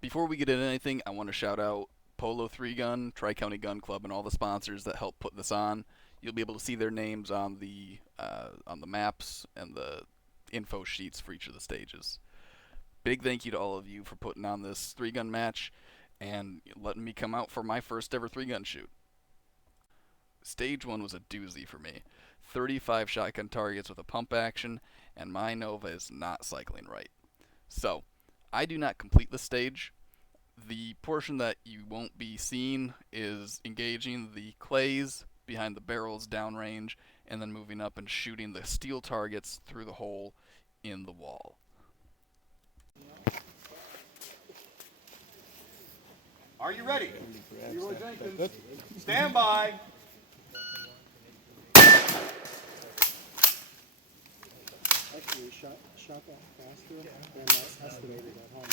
Before we get into anything, I want to shout out Polo 3 Gun, Tri-County Gun Club, and all the sponsors that help put this on. You'll be able to see their names on the maps and the info sheets for each of the stages. Big thank you to all of you for putting on this 3 gun match and letting me come out for my first ever 3 gun shoot. Stage 1 was a doozy for me. 35 shotgun targets with a pump action, and my Nova is not cycling right. So, I do not complete the stage. The portion that you won't be seeing is engaging the clays behind the barrels downrange and then moving up and shooting the steel targets through the hole in the wall. Are you ready? Leroy Jenkins. Stand by. Actually, shot that faster than that's estimated at home.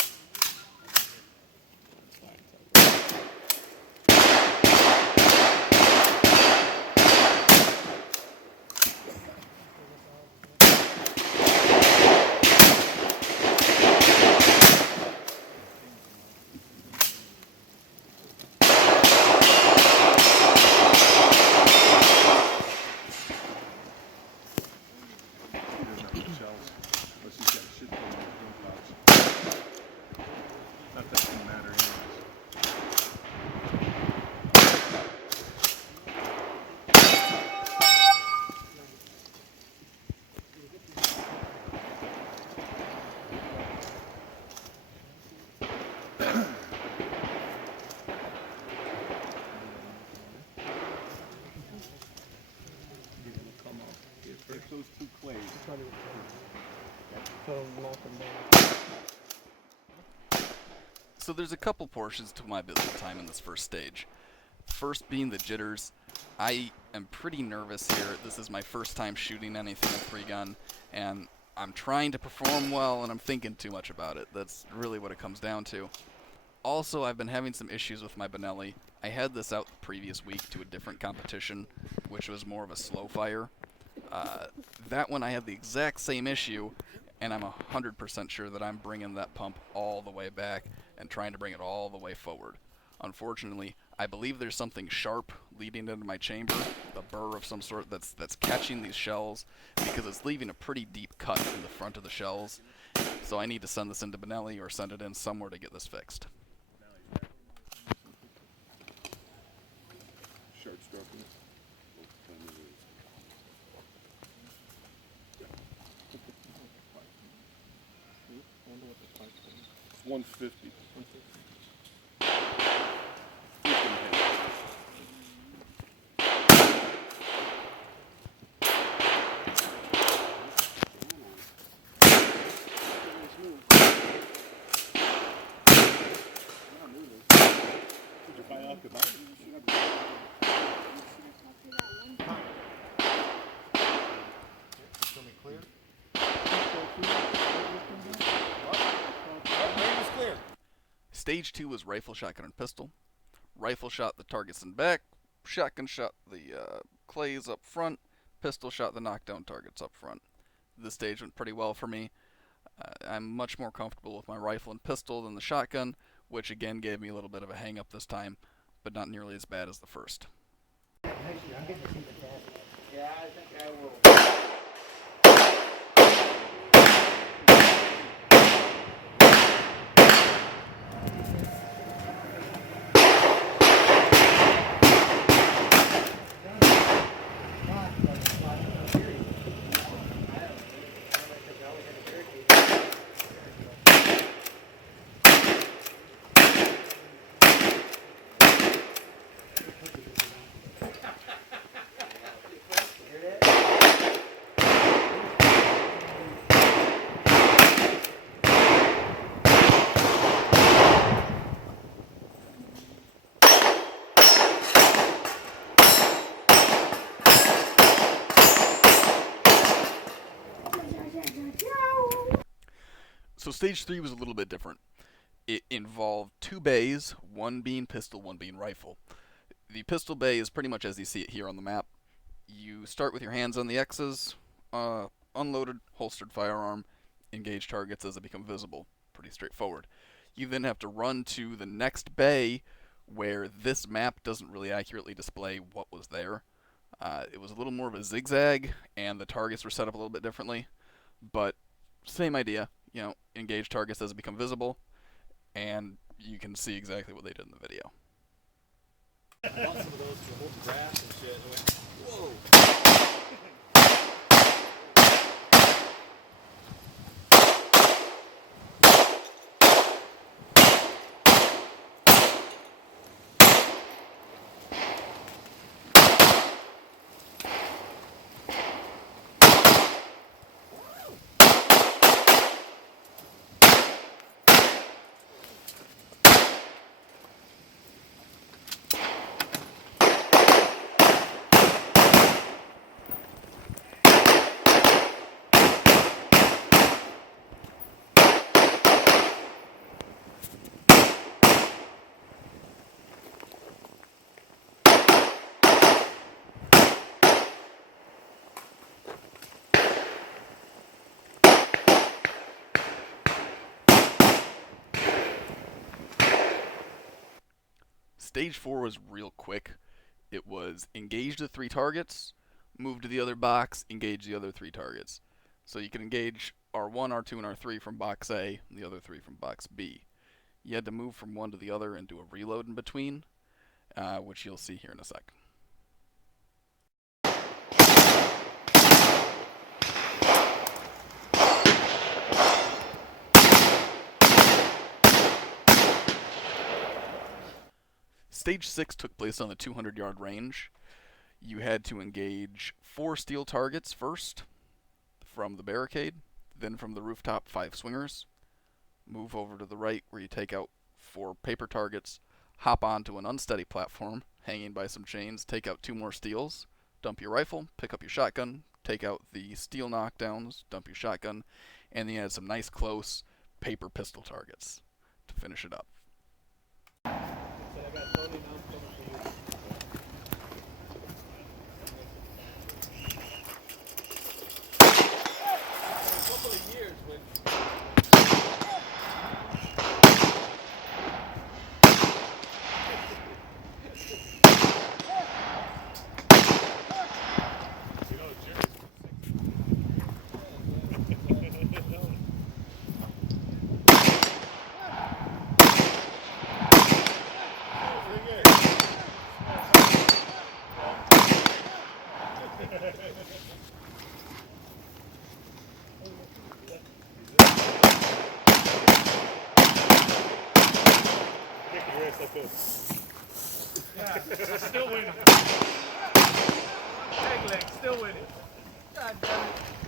Those two clays. So there's a couple portions to my build time in this first stage. First being the jitters. I am pretty nervous here. This is my first time shooting anything with 3 gun, and I'm trying to perform well, and I'm thinking too much about it. That's really what it comes down to. Also, I've been having some issues with my Benelli. I had this out the previous week to a different competition, which was more of a slow fire. That one I had the exact same issue, and I'm 100% sure that I'm bringing that pump all the way back and trying to bring it all the way forward. Unfortunately, I believe there's something sharp leading into my chamber, a burr of some sort that's catching these shells, because it's leaving a pretty deep cut in the front of the shells. So I need to send this into Benelli or send it in somewhere to get this fixed. Short stroking. It's 150. Stage 2 was rifle, shotgun, and pistol. Rifle shot the targets in back, shotgun shot the clays up front, pistol shot the knockdown targets up front. This stage went pretty well for me. I'm much more comfortable with my rifle and pistol than the shotgun, which again gave me a little bit of a hang up this time, but not nearly as bad as the first. Yeah, I think I will. So stage 3 was a little bit different. It involved 2 bays, one being pistol, one being rifle. The pistol bay is pretty much as you see it here on the map. You start with your hands on the X's, unloaded, holstered firearm, engage targets as they become visible. Pretty straightforward. You then have to run to the next bay where this map doesn't really accurately display what was there. It was a little more of a zigzag, and the targets were set up a little bit differently, but same idea. You know, engage targets as they become visible, and you can see exactly what they did in the video. I bought some of those to hold the grass and shit. I went, whoa. Stage 4 was real quick. It was engage the 3 targets, move to the other box, engage the other 3 targets. So you can engage R1, R2, and R3 from box A, and the other 3 from box B. You had to move from one to the other and do a reload in between, which you'll see here in a sec. Stage 6 took place on the 200-yard range. You had to engage 4 steel targets first from the barricade, then from the rooftop 5 swingers. Move over to the right where you take out 4 paper targets, hop onto an unsteady platform hanging by some chains, take out 2 more steels, dump your rifle, pick up your shotgun, take out the steel knockdowns, dump your shotgun, and then you had some nice close paper pistol targets to finish it up. Yeah, still winning. Peg leg, still winning. God damn it.